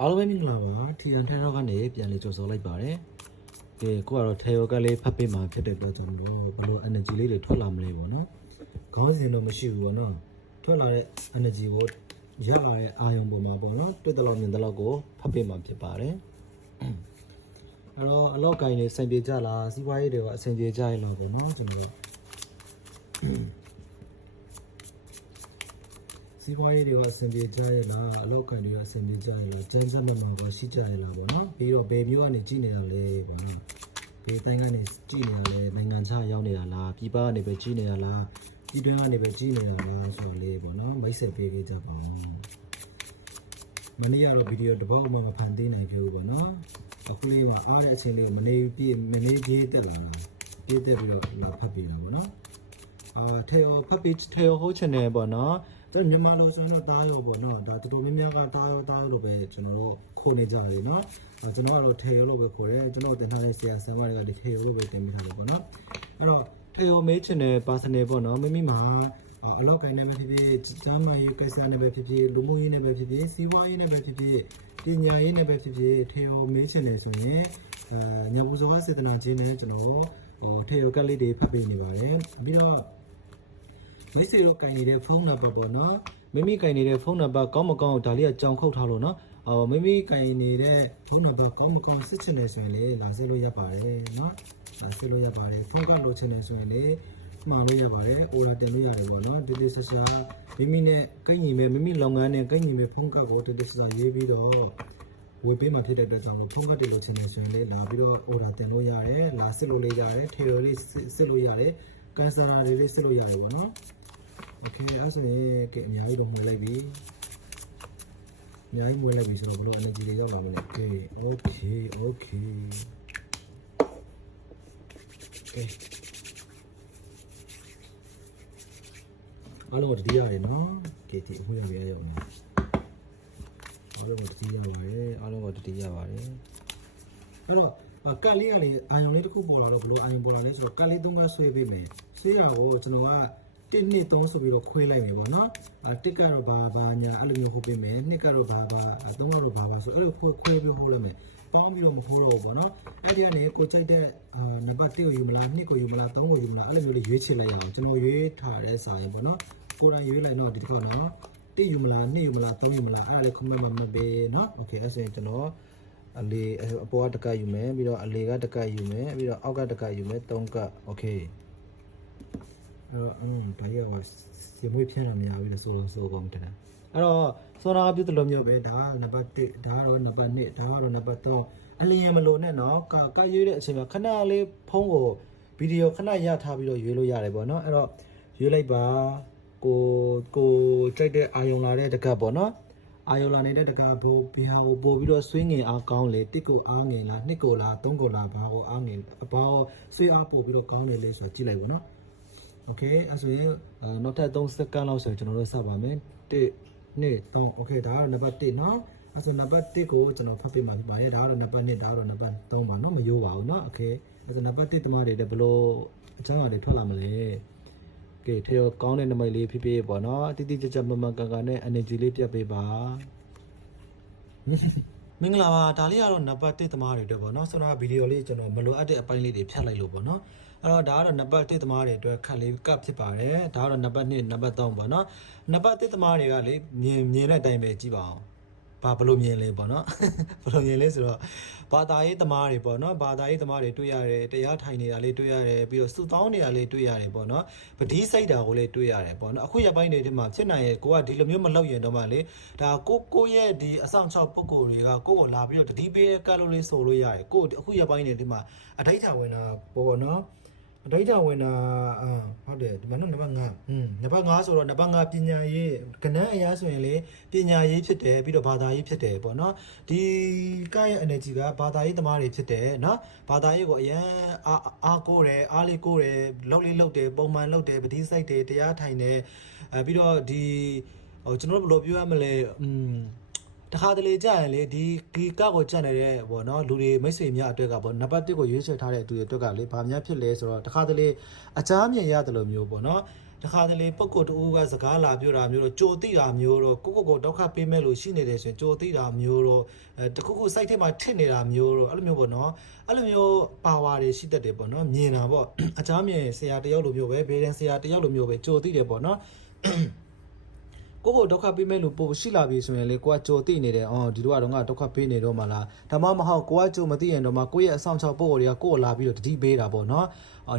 အားလုံးပဲမင်္ဂလာပါထီရန်ထဲတော့ကနေပြန်လေးကြိုဆိုလိုက်ပါတယ်ကဲကိုကတော့ထေယောကလေးဖတ်ပေးမှာဖြစ်တဲ့အတွက်ကြောင့်မလို့ဘလို့ energy လေးတွေထွက်လာမလဲပေါ့နော်ခေါင်းစဉ်တော့မရှိဘူးပေါ့နော်ထွက်လာတဲ့ energy ကိုရရတဲ့အာယုံပေါ်မှာပေါ့နော်တွေ့တဲ့လောက်မြင်တဲ့လောက်ကိုဖတ်ပေးမှာဖြစ်ပါတယ်အဲ့တော့အလောက်ကိုင်းနေစင်ပြေကြလားစီးပွားရေးတွေကအဆင်ပြေကြရလားပေါ့နော်ကျွန်တော်စီးပွားရေးတွေကအဆင်ပြေကြရလားအလောက်ကန်တွေကအဆင်ပြေကြရလားကျန်းကျန်းမာမာကရှိကြရလားပေါ့နော်ပြီးတော့ဘယ်မျိုးကနေကြည့်နေတာလဲပေါ့နော်ဘယ်တိုင်းကနေကြည့်နေတာလဲနိုင်ငံခြားရောက်နေတာလားပြည်ပကနေပဲကြည့်နေတာလားပြည်တွင်းကနေပဲကြည့်နေတာလားဆိုတော့လေပေါ့နော်မိတ်ဆက်ပေးကြပါဦးမနေ့ကတော့ဗီဒီယိုတစ်ပေါက်မှမဖန်သေးနိုင်ဖြစ်ဘူးပေါ့နော်အခုလေးကအားတဲ့အချိန်လေးကိုမနေပြေးတက်လာပြေးတက်ပြီးတော့လာဖတ်ပေးတာပေါ့နော်ထေယောဖတ်ပေးထေယောဟိုး channel ပေါ့နော်ကျွန်တော်မြန်မာလိုဆိုတော့တားရောပေါ့နော်ဒါတော်တော်များများကတားရောလို့ပဲကျွန်တော်တို့ခိုးနေကြတယ်နော်ကျွန်တော်ကတော့ထေယောလို့ပဲခိုးတယ်ကျွန်တော်တင်ထားတဲ့ဆရာဆရာမတွေကဒီထေယောလို့ပဲတင်ပေးထားတယ်ပေါ့နော်အဲ့တော့ထေယောမေး channel personal ပေါ့နော်မိမှာအလောက်ကိုင်းနေပဲဖြစ်ဖြစ်ကျမ်းမာရေးကိစ္စနဲ့ပဲဖြစ်ဖြစ်လူမှုရေးနဲ့ပဲဖြစ်ဖြစ်စီးပွားရေးနဲ့ပဲဖြစ်ဖြစ်ပညာရေးနဲ့ပဲဖြစ်ဖြစ်ထေယောမေး channel ဆိုရင်ညာပူဇော်စေတနာခြင်းနဲ့ကျွန်တော်ထေယောကလေးတွေဖတ်ပေးနေပါတယ်ပြီးတော့မိတ်ဆွေတို့ကင်နေတဲ့ဖုန်းနံပါတ်ပေါ့နော်မိမိကင်နေတဲ့ဖုန်းနံပါတ်ကောင်းမကောင်းဒါလေးကကြောင်ခုတ်ထားလို့နော်မိမိကင်နေတဲ့ဖုန်းနံပါတ်ကောင်းမကောင်းစစ်ချင်နေဆိုရင်လေလာစစ်လို့ရပါတယ်နော်လာစစ်လို့ရပါတယ်ဖုန်းကလိုချင်နေဆိုရင်လေမှားလို့ရပါတယ်အိုလာတင်လို့ရတယ်ပေါ့နော်တိတိကျကျမိမိနဲ့ကိန်းညီမဲ့မိမိလုပ်ငန်းနဲ့ကိန်းညီမဲ့ဖုန်းကကိုတိတိကျကျရေးပြီးတော့ဝေပေးမှဖြစ်တဲ့အတွက်ကြောင့်ဖုန်းကတည်းလိုချင်နေဆိုရင်လေလာပြီးတော့အိုလာတင်လို့ရတယ်လာစစ်လို့လေးရတယ်ထေရလေးစစ်လို့ရတယ်ကန်ဆာတွေလေးစစ်လို့ရတယ်ပေါ့နော်โอเคအဲ့ဆိုရင်ကဲအများကြီးတော့မှွေလိုက်ပြီအများကြီးမှွေလိုက်ပြီဆိုတော့ဘလို့ energy တွေရောက်လာမလဲကဲ okay ကဲအားလုံးတတိယရတယ်နော်ကဲဒီအမှုရပြရအောင်အားလုံးတတိယပါတယ်အားလုံးတတိယပါတယ်အဲ့တော့ကတ်လေးကလေအာယုံလေးတစ်ခုပေါ်လာတော့ဘလို့အာယုံပေါ်လာလဲဆိုတော့ကတ်လေးသုံးကဆွဲပေးမယ်ဆွဲရကိုကျွန်တော်က1 2 3ဆိုပြီးတော့ခွဲလိုက်မယ်ပေါ့နော်1ကတော့ဘာညာအဲ့လိုမျိုးဟုတ်ပေးမယ်2ကတော့ဘာ3ကတော့ဘာဆိုအဲ့လိုခွဲပြီးဟိုးလိုက်မယ်ပေါင်းပြီးတော့မခိုးတော့ဘူးပေါ့နော်အဲ့ဒီကနေကိုကြိုက်တဲ့နံပါတ်1ကိုယူမလား2ကိုယူမလား3ကိုယူမလားအဲ့လိုမျိုးလေးရွေးချယ်လိုက်ရအောင်ကျွန်တော်ရွေးထားတဲ့စာရင်ပေါ့နော်ကိုယ်တိုင်ရွေးလိုက်တော့ဒီတစ်ခါနော်1ယူမလား2ယူမလား3ယူမလားအဲ့ဒါလေး comment မှာမှတ်ပေးနော်โอเคအဲ့ဆိုရင်ကျွန်တော်အလေအပေါ်ကတကယူမယ်ပြီးတော့အလေကတကယူမယ်ပြီးတော့အောက်ကတကယူမယ်3ကโอเคဘာရဝစီမွေးဖြန်းလာများပြီလေဆိုတော့ဆိုကောင်းတယ်အဲ့တော့စောနာပြုတ်လို့မျိုးပဲဒါနံပါတ်1ဒါကတော့နံပါတ်2ဒါကတော့နံပါတ်3အလျင်မလို့နဲ့နော်ကရွေးတဲ့အချိန်မှာခဏလေးဖုန်းကိုဗီဒီယိုခဏရထားပြီးတော့ရွေးလို့ရတယ်ပေါ့နော်အဲ့တော့ရွေးလိုက်ပါကိုကြိုက်တဲ့အာယုံလာတဲ့တကတ်ပေါ့နော်အာယုံလာနေတဲ့တကတ်ဘိုးဘီဟာကိုပို့ပြီးတော့ဆွေးငင်အားကောင်းလေတစ်ကိုအားငင်လား2ကိုလား3ကိုလားဘာကိုအားငင်ဘာဆွေးအားပို့ပြီးတော့ကောင်းတယ်လေဆိုတာကြည့်လိုက်ပေါ့နော်โอเคအဲ့ဆိုရင်နောက်ထပ်3စက္ကန့်လောက်ဆိုရင်ကျွန်တော်တို့စပါမယ်1 2 3โอเคဒါကတော့နံပါတ်1เนาะအဲ့ဆိုနံပါတ်1ကိုကျွန်တော်ဖတ်ပြမှာဖြစ်ပါတယ်ဒါကတော့နံပါတ်2ဒါကတော့နံပါတ်3ပါเนาะမရိုးပါဘူးเนาะโอเคအဲ့ဆိုနံပါတ်1တမတွေလည်းဘလို့အချမ်းတွေထွက်လာမလဲโอเคထေရကောင်းတဲ့နမိတ်လေးဖြစ်ဖြစ်ပေါ့เนาะတိတိကျကျမမကန်ကန်နဲ့ energy လေးပြတ်ပေးပါမင်္ဂလာပါဒါလေးကတော့နံပါတ်1သမားတွေအတွက်ပေါ့เนาะဆိုတော့ဗီဒီယိုလေးကျွန်တော်မလိုအပ်တဲ့အပိုင်းလေးတွေဖြတ်လိုက်လို့ပေါ့เนาะအဲ့တော့ဒါကတော့နံပါတ်1သမားတွေအတွက်ခက်လေးကပ်ဖြစ်ပါတယ်ဒါကတော့နံပါတ်2နံပါတ်3ပေါ့နော်နံပါတ်1သမားတွေကလေမြင်တဲ့အတိုင်းပဲကြည့်ပါအောင်ဘယ်လိုမြင်လဲပေါ့နော်ဘယ်လိုမြင်လဲဆိုတော့ဘာသာရေးသမားတွေပေါ့နော်ဘာသာရေးသမားတွေတွေ့ရတယ်တရားထိုင်နေတာလေးတွေ့ရတယ်ပြီးတော့စုတောင်းနေတာလေးတွေ့ရတယ်ပေါ့နော်ပတိစိတ်တာကိုလေးတွေ့ရတယ်ပေါ့နော်အခုရပိုင်းတွေဒီမှာဖြစ်နိုင်ရဲ့ကိုကဒီလိုမျိုးမလုပ်ရင်တော့မှလေဒါကိုရဲ့ဒီအဆောင်6ပုံကိုတွေကကိုကိုလာပြီးတော့တတိပေးကတ်လို့လေးဆိုလို့ရတယ်ကိုအခုရပိုင်းတွေဒီမှာအထိုက်ချဝင်တာပေါ့နော်အထိုက်ချဝင်တာဟုတ်တယ်ဒီမှာနံပါတ်5နံပါတ်5ဆိုတော့နံပါတ်5ပညာရေးကဏ္ဍအရာဆိုရင်လေပညာရေးဖြစ်တယ်ပြီးတော့ဘာသာရေးဖြစ်တယ်ပေါ့နော်ဒီကရဲ့ energy ကဘာသာရေးသမားတွေဖြစ်တယ်နော်ဘာသာရေးကိုအရန်အားကိုးတယ်အားလေးကိုးတယ်လောက်လေးလောက်တယ်ပုံမှန်လောက်တယ်ပတိစိတ်တယ်တရားထိုင်တယ်ပြီးတော့ဒီကျွန်တော်တို့ဘယ်လိုပြောရမလဲတခါတလေကြာရင်လေဒီကောက်ကိုကြက်နေတဲ့ပေါ့နော်လူတွေမိတ်ဆွေများအတွက်ကပေါ့နံပါတ်1ကိုရွေးချယ်ထားတဲ့သူတွေအတွက်ကလေဘာများဖြစ်လဲဆိုတော့တခါတလေအချားမြင်ရတယ်လို့မျိုးပေါ့နော် တခါတလေပုဂ္ဂိုလ်တူကစကားလာပြောတာမျိုးတော့ကြိုသိတာမျိုးတော့ကိုဒုက္ခပေးမဲ့လို့ရှိနေတယ်ဆိုရင်ကြိုသိတာမျိုးတော့တခုခုစိုက်ထဲမှာထစ်နေတာမျိုးတော့အဲ့လိုမျိုးပေါ့နော်အဲ့လိုမျိုးပါဝါတွေရှိတတ်တယ်ပေါ့နော်မြင်တာပေါ့အချားမြင်ဆရာတယောက်လိုမျိုးပဲဘေးရင်ဆရာတယောက်လိုမျိုးပဲကြိုသိတယ်ပေါ့နော်ကိုဒုက္ခပေးမဲ့လို့ပို့ရှိလာပြီဆိုရင်လေကိုကကြိုသိနေတယ်အော်ဒီတော့ကတော့ငါဒုက္ခပေးနေတော့မှလားဒါမှမဟုတ်ကိုကကြိုမသိရင်တော့မှကိုရဲ့အဆောင်ချောက်ပို့တွေကကိုလာပြီးတော့တတိပေးတာပေါ့နော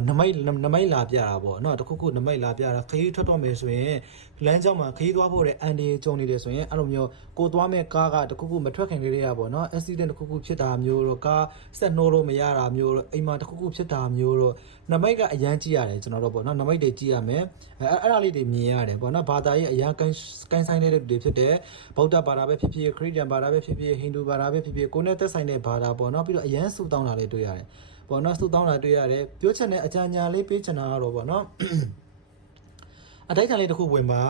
်နမိတ်လာပြတာပေါ့နော်တခုခုနမိတ်လာပြတာခရီးထွက်တော့မယ်ဆိုရင်လမ်းကြောင်းမှာခရီးသွားဖို့တဲ့အန်ဒီကြုံနေတယ်ဆိုရင်အဲ့လိုမျိုးကိုသွားမဲ့ကားကတခုခုမထွက်ခင်လေးတွေကပေါ့နော် accident တခုခုဖြစ်တာမျိုးတော့ကားဆက်နှိုးလို့မရတာမျိုးတော့အိမ်မှာတခုခုဖြစ်တာမျိုးတော့နမိတ်ကအရန်ကြည့်ရတယ်ကျွန်တော်တို့ပေါ့နော်နမိတ်တွေကြည့်ရမယ်အဲ့ဒါလေးတွေမြင်ရတယ်ပေါ့နော်ဘာသာရေးအရန်ကိုင်းဆိုင်တဲ့တွေဖြစ်တဲ့ဗုဒ္ဓဘာသာပဲဖြစ်ဖြစ်ခရစ်ယာန်ဘာသာပဲဖြစ်ဖြစ်ဟိန္ဒူဘာသာပဲဖြစ်ဖြစ်ကိုနဲ့သက်ဆိုင်တဲ့ဘာသာပေါ့နော်ပြီးတော့အရန်ဆူတောင်းတာလေးတွေ့ရတယ်ပေါ့နော်ဆူတောင်းတာတွေ့ရတယ်ပြောချင်တဲ့အကြံဉာဏ်လေးပေးချင်တာကတော့ပေါ့နော်အတိုက်ခံလေးတစ်ခုဝင်ပါ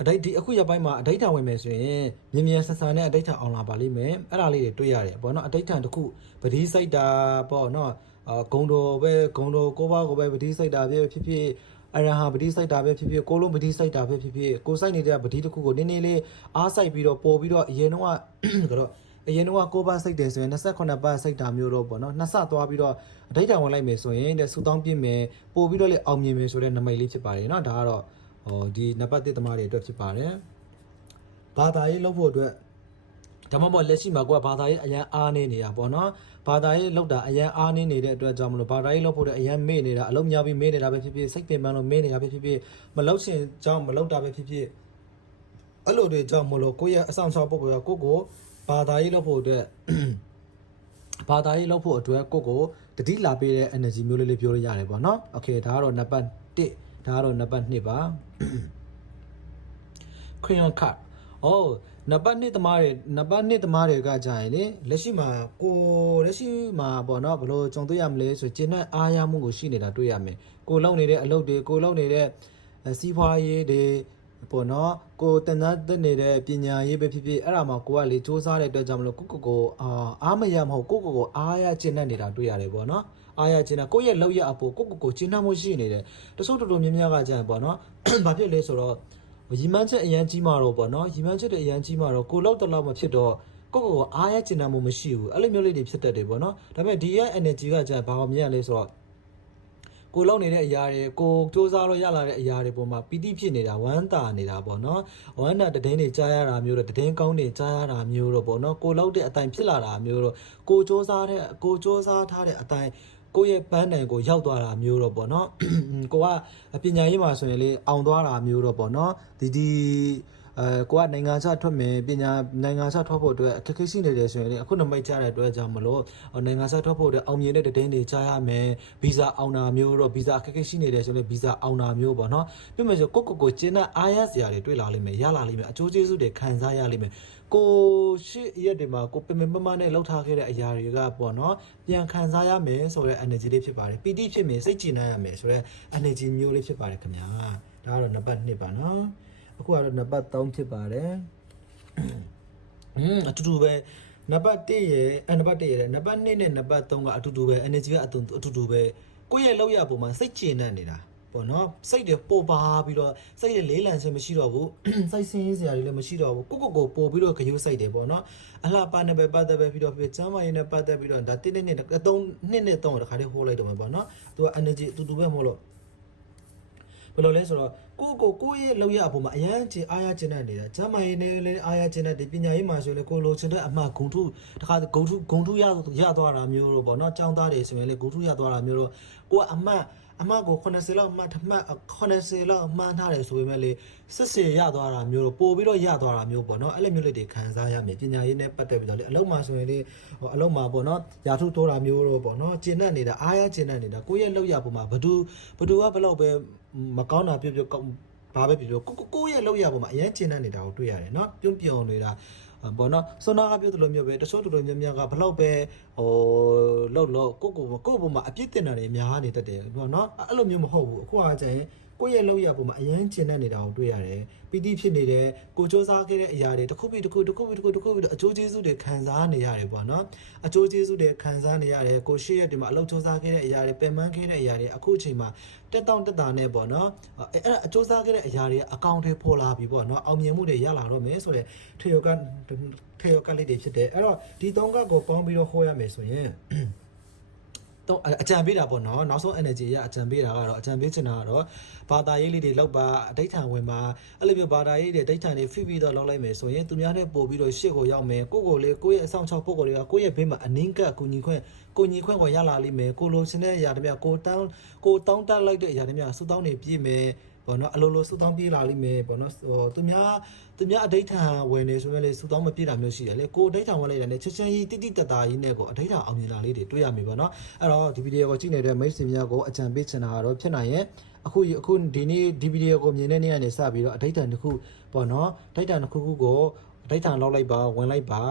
အတိုက်ဒီအခုရပိုင်းမှာအတိုက်ခံဝင်မယ်ဆိုရင်မြင်ဆန်ဆန်နဲ့အတိုက်ခံအောင်လာပါလိမ့်မယ်အဲ့ဒါလေးတွေတွေ့ရတယ်ပေါ့နော်အတိုက်ခံတစ်ခုပတိစိတ်တာပေါ့နော်ဂုံတော်ကိုပါကိုပဲပတိစိတ်တာဖြစ်ဖြစ်အရဟံပတိစိုက်တာပဲဖြစ်ဖြစ်ကိုလုံးပတိစိုက်တာပဲဖြစ်ဖြစ်ကိုစိုက်နေတဲ့ပတိတစ်ခုကိုနည်းနည်းလေးအားစိုက်ပြီးတော့ပေါ်ပြီးတော့အရင်တော့ကိုပါစိတ်တယ်ဆိုရင်28ပါစိတ်တာမျိုးတော့ပေါ့နော်နှစ်ဆသွားပြီးတော့အထိတ်တံဝင်လိုက်မယ်ဆိုရင်တဲ့ဆူတောင်းပြစ်မယ်ပို့ပြီးတော့လေအောင်မြင်မယ်ဆိုတဲ့နမိတ်လေးဖြစ်ပါတယ်เนาะဒါကတော့ဒီနံပါတ်1သမားတွေအတွက်ဖြစ်ပါတယ်ဘာသာရေးလုပ်ဖို့အတွက်ဒါမှမဟုတ်လက်ရှိမှာကိုကဘာသာရေးအရန်အားနေနေတာပေါ့နော်ဘာသာရေးလောက်တာအရန်အားနေနေတဲ့အတွက်ကြောင့်မလို့ဘာသာရေးလောက်ဖို့အရန်မေ့နေတာအလုံးများပြီးမေ့နေတာပဲဖြစ်ဖြစ်စိတ်ပင်ပန်းလို့မေ့နေတာပဲဖြစ်ဖြစ်မလောက်ရှင်ကြောင့်မလောက်တာပဲဖြစ်ဖြစ်အဲ့လိုတွေကြောင့်မလို့ကိုရဲ့အဆောင်ချောက်ပုဂ္ဂိုလ်ကကိုဘာသာရေးလောက်ဖို့အတွက်ကိုတတိလာပေးတဲ့ energy မျိုးလေးပြောလို့ရတယ်ပေါ့နော်โอเคဒါကတော့နံပါတ်1ဒါကတော့နံပါတ်2ပါ crayon card နံပါတ်2သမားတွေကကြာရင်လေလက်ရှိမှာပေါ့နော်ဘယ်လိုကြုံတွေ့ရမလဲဆိုကျင်းတဲ့အားရမှုကိုရှိနေတာတွေ့ရမယ်ကိုလုံနေတဲ့အလုပ်တွေကိုလုံနေတဲ့စီးပွားရေးတွေပေါ့နော်ကိုတင်တဲ့နေတဲ့ပညာရေးပဲဖြစ်ဖြစ်အဲ့ဒါမှာကိုကလေစူးစမ်းတဲ့အတွက်ကြောင့်မလို့ကိုအားမရမဟုတ်ကိုအားရကျင်းနေတာတွေ့ရတယ်ပေါ့နော်အားရကျင်းတာကိုရဲ့လောက်ရအဖို့ကိုကျင်းနှမှုရှိနေတယ်တချို့တော်များများကကြာရင်ပေါ့နော်ဘာဖြစ်လဲဆိုတော့ရီမန်းချက်အရန်ကြီးမှာတော့ပေါ့နော်ရီမန်းချက်တဲ့အရန်ကြီးမှာတော့ကိုလောက်တလောက်မဖြစ်တော့ကိုအားရကျင်နာမှုမရှိဘူးအဲ့လိုမျိုးလေးတွေဖြစ်တတ်တယ်ပေါ့နော်ဒါပေမဲ့ဒီရဲ့ energy ကကြာဘာမှမရလဲဆိုတော့ကိုလောက်နေတဲ့အရာတွေကိုစူးစမ်းလို့ရလာတဲ့အရာတွေပေါ်မှာပီတိဖြစ်နေတာဝမ်းသာနေတာပေါ့နော်ဝမ်းသာတည်င်းတွေကြားရတာမျိုးတော့တည်င်းကောင်းတွေကြားရတာမျိုးတော့ပေါ့နော်ကိုလောက်တဲ့အတိုင်းဖြစ်လာတာမျိုးတော့ကိုစူးစမ်းထားတဲ့အတိုင်းကိုရဲ့ပန်းတိုင်ကိုရောက်သွားတာမျိုးတော့ပေါ့နော်ကိုကပညာရေးမှာဆိုရင်လေအောင်သွားတာမျိုးတော့ပေါ့နော်ကိုကနိုင်ငံခြားထွက်မယ်နိုင်ငံခြားထွက်ဖို့အတွက်အခက်အခဲရှိနေတယ်ဆိုရင်လေအခုနမိတ်ကြတဲ့အတွက်ကြောင့်မလို့နိုင်ငံခြားထွက်ဖို့အတွက်အောင်မြင်တဲ့တည်င်းတွေကြားရမယ်ဗီဇာအောင်တာမျိုးတော့ဗီဇာအခက်အခဲရှိနေတယ်ဆိုရင်ဗီဇာအောင်တာမျိုးပေါ့နော်ပြီးမှဆိုကိုကျင်းတဲ့အားရစရာတွေတွေ့လာလိမ့်မယ်ရလာလိမ့်မယ်အကျိုးကျေးဇူးတွေခံစားရလိမ့်မယ်ကိုရှစ်ရက်တွေမှာကိုပင်မနဲ့လှုပ်ထားခဲ့တဲ့အရာတွေကပေါ့နော်ပြန်ခံစားရမယ်ဆိုတဲ့ energy လေးဖြစ်ပါတယ်ပီတိဖြစ်မယ်စိတ်ကြည်နမ်းရမယ်ဆိုတဲ့ energy မျိုးလေးဖြစ်ပါတယ်ခင်ဗျာဒါကတော့နံပါတ်2ပါနော်အခုကတော့နံပါတ်3ဖြစ်ပါတယ်အတူတူပဲနံပါတ်1ရယ်နံပါတ်2နဲ့နံပါတ်3ကအတူတူပဲ energy ကအတူတူပဲကိုယ့်ရဲ့လောက်ရပုံမှာစိတ်ကြည်နမ်းနေတာပေါ့နော်စိတ်တွေပို့ပါပြီးတော့စိတ်တွေလေးလံခြင်းမရှိတော့ဘူးစိတ်ဆင်းရဲစရာတွေလည်းမရှိတော့ဘူးကိုပို့ပြီးတော့ခရုစိတ်တယ်ပေါ့နော်အလှပနဲ့ပဲပတ်သက်ပဲပြီးတော့ကျမ်းမာရေးနဲ့ပတ်သက်ပြီးတော့ဒါ1နဲ့3တခါတည်းဟိုးလိုက်တော့မှာပေါ့နော်သူက energy အတူတူပဲမဟုတ်လို့ဘယ်လိုလဲဆိုတော့ကိုရဲ့လောက်ရအပေါ်မှာအရန်အားရကျင်းနေတာကျမ်းမာရေးနဲ့လည်းအားရကျင်းတဲ့ပညာရေးမှာဆိုရင်လည်းကိုလိုချင်တဲ့အမှဂုံထုတခါဂုံထုရသွားတာမျိုးတော့ပေါ့နော်ចောင်းသားတွေဆိုရင်လည်းဂုံထုရသွားတာမျိုးတော့ကိုကအမှကို80လောက်မှ80လောက်မှန်းထားတယ်ဆိုပေမဲ့လေစစ်စင်ရသွားတာမျိုးတော့ပို့ပြီးတော့ရသွားတာမျိုးပေါ့နော်အဲ့လိုမျိုးလေးတွေခံစားရမယ်ပညာရေးနဲ့ပတ်သက်ပြီးတော့လေအလုံးမှာဆိုရင်လေအလုံးမှာပေါ့နော်ရာထုတိုးတာမျိုးတော့ပေါ့နော်ကျင်းနေတာအားရကျင်းနေတာကိုရဲ့လောက်ရပုံမှာဘဒူကဘလောက်ပဲမကောင်းတာပြောဘာပဲပြောကိုရဲ့လောက်ရပုံမှာအရင်ကျင်းနေတာကိုတွေ့ရတယ်နော်ပြုံးနေတာပေါ့နော်စွန်နာကပြောသလိုမျိုးပဲတချို့တော်များကဘလောက်ပဲလောက်ကိုပုံမှာအပြစ်တင်တာတွေများနေတတ်တယ်ပေါ့နော်အဲ့လိုမျိုးမဟုတ်ဘူးအခုကကျရင် ကိုယ့်ရဲ့လောက်ရပုံမှာအရန်ကျင်တဲ့နေတာကိုတွေ့ရတယ်ပီတိဖြစ်နေတယ်ကိုစူးစမ်းခဲ့တဲ့အရာတွေတစ်ခုပြီးတစ်ခုအကျိုးကျေးဇူးတွေခံစားနေရတယ်ပေါ့နော်အကျိုးကျေးဇူးတွေခံစားနေရတယ်ကိုရှိရဲ့ဒီမှာအလုပ်စူးစမ်းခဲ့တဲ့အရာတွေပင်ပန်းခဲ့တဲ့အရာတွေအခုအချိန်မှာတက်တောင့်တက်တာနဲ့ပေါ့နော်အဲ့အစူးစမ်းခဲ့တဲ့အရာတွေအကောင့်တွေပေါ်လာပြီပေါ့နော်အောင်မြင်မှုတွေရလာတော့မယ်ဆိုတဲ့ထေယောကလေးတွေဖြစ်တယ်အဲ့တော့ဒီ၃ကကိုပေါင်းပြီးတော့ဟောရမယ်ဆိုရင်တော့အကြံပေးတာပေါ့နော်နောက်ဆုံး energy ရအကြံပေးတာကတော့အကြံပေးချင်တာကတော့ဘာသာရေးလေးတွေလောက်ပါအဋိဌာန်ဝင်ပါအဲ့လိုမျိုးဘာသာရေးတွေအဋိဌာန်တွေဖိပြီးတော့လောက်လိုက်မယ်ဆိုရင်သူများနဲ့ပို့ပြီးတော့ရှေ့ကိုရောက်မယ်ကိုရဲ့အဆောင်6ပုံကိုတွေကကိုယ့်ရဲ့ဘေးမှာအနည်းကပ်ကိုညီခွင့်ကိုရလာလိမ့်မယ်ကိုလိုချင်တဲ့အရာတွေများကိုတောင်းတလိုက်တဲ့အရာတွေများစူတောင်းနေပြည့်မယ်ပေါ့နော်အလိုလိုစူတောင်းပြေးလာလိမ့်မယ်ပေါ့နော်သူများအဋိဌာန်ဝင်နေဆိုရင်လေစူတောင်းမပြေးတာမျိုးရှိတယ်လေကိုအဋိဌာန်ဝင်လိုက်တယ်နဲ့ချက်ချင်းကြီးတိတတာကြီးနဲ့ကိုအဋိဌာန်အောင်မြင်လာလေးတွေတွေ့ရမယ်ပေါ့နော်အဲ့တော့ဒီဗီဒီယိုကိုကြည့်နေတဲ့မိတ်ဆွေများကိုအကြံပေးချင်တာကတော့ဖြစ်နိုင်ရဲ့အခုဒီနေ့ဒီဗီဒီယိုကိုမြင်တဲ့နေ့ကနေစပြီးတော့အဋိဌာန်တစ်ခုပေါ့နော်အဋိဌာန်တစ်ခုကိုအဋိဌာန်လောက်လိုက်ပါဝင်လိုက်ပါ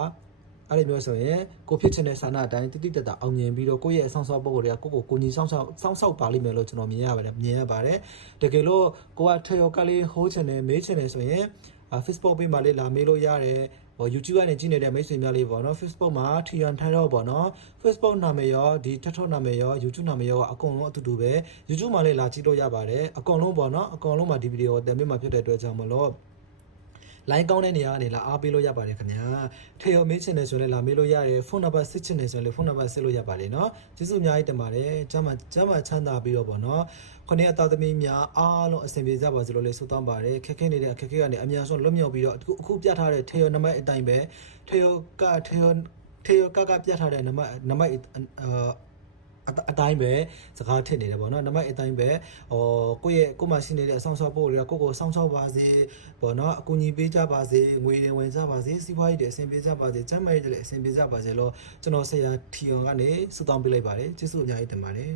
အဲ့လိုမျိုးဆိုရင်ကိုဖြစ်ချင်တဲ့ဆန္ဒအတိုင်းတိတအောင်မြင်ပြီးတော့ကိုယ့်ရဲ့အဆောင်ပုံကိုတွေကကိုညီစောင့်ရှောက်ပါလိမ့်မယ်လို့ကျွန်တော်မြင်ရပါတယ်တကယ်လို့ကိုကထေယောကလေးဟိုးချင်တယ်မေးချင်တယ်ဆိုရင်Facebook ပေးမှာလေးလာမေးလို့ရတယ်YouTube ကနေကြည့်နေတဲ့မိတ်ဆွေများလေးပေါ့နော် Facebook မှာထီရန်ထိုင်တော့ပေါ့နော် Facebook နာမည်ရောဒီ TikTok နာမည်ရော YouTube နာမည်ရောအကုန်လုံးအတူတူပဲ YouTube မှာလေးလာကြည့်လို့ရပါတယ်အကုန်လုံးပေါ့နော်အကုန်လုံးမှာဒီဗီဒီယိုတင်ပေးမှာဖြစ်တဲ့အတွက်ကြောင့်မလို့လိုင်းကောင်းတဲ့နေရာကနေလာအားပေးလို့ရပါတယ်ခင်ဗျာထေယောမေးချင်တယ်ဆိုရင်လာမေးလို့ရတယ်ဖုန်းနံပါတ်စစ်ချင်တယ်ဆိုရင်လည်းဖုန်းနံပါတ်စစ်လို့ရပါတယ်เนาะကျေးဇူးအများကြီးတင်ပါတယ်ကျမ်းမှာချမ်းသာပြီးတော့ပေါ့နော်ခொနည်းသားသမီးများအားလုံးအဆင်ပြေကြပါစေလို့လည်းဆုတောင်းပါတယ်ခက်ခဲနေတဲ့အခက်အခဲကနေအများဆုံးလွတ်မြောက်ပြီးတော့အခုပြထားတဲ့ထေယောနံပါတ်အတိုင်းပဲထေယောကပြထားတဲ့နံပါတ်အတိုင်းပဲစကားထစ်နေတယ်ပေါ့နော်နံပါတ်အတိုင်းပဲကိုမှရှိနေတဲ့အဆောင်ရှောက်ဖို့တွေကကိုစောင့်ရှောက်ပါစေပေါ့နော်အကူအညီပေးကြပါစေငွေတွေဝင်ကြပါစေစီးပွားရေးတွေအဆင်ပြေကြပါစေကျန်းမာရေးတွေလည်းအဆင်ပြေကြပါစေလို့ကျွန်တော်ဆရာထီယွန်ကနေဆုတောင်းပေးလိုက်ပါတယ်ကျေးဇူးအများကြီးတင်ပါတယ်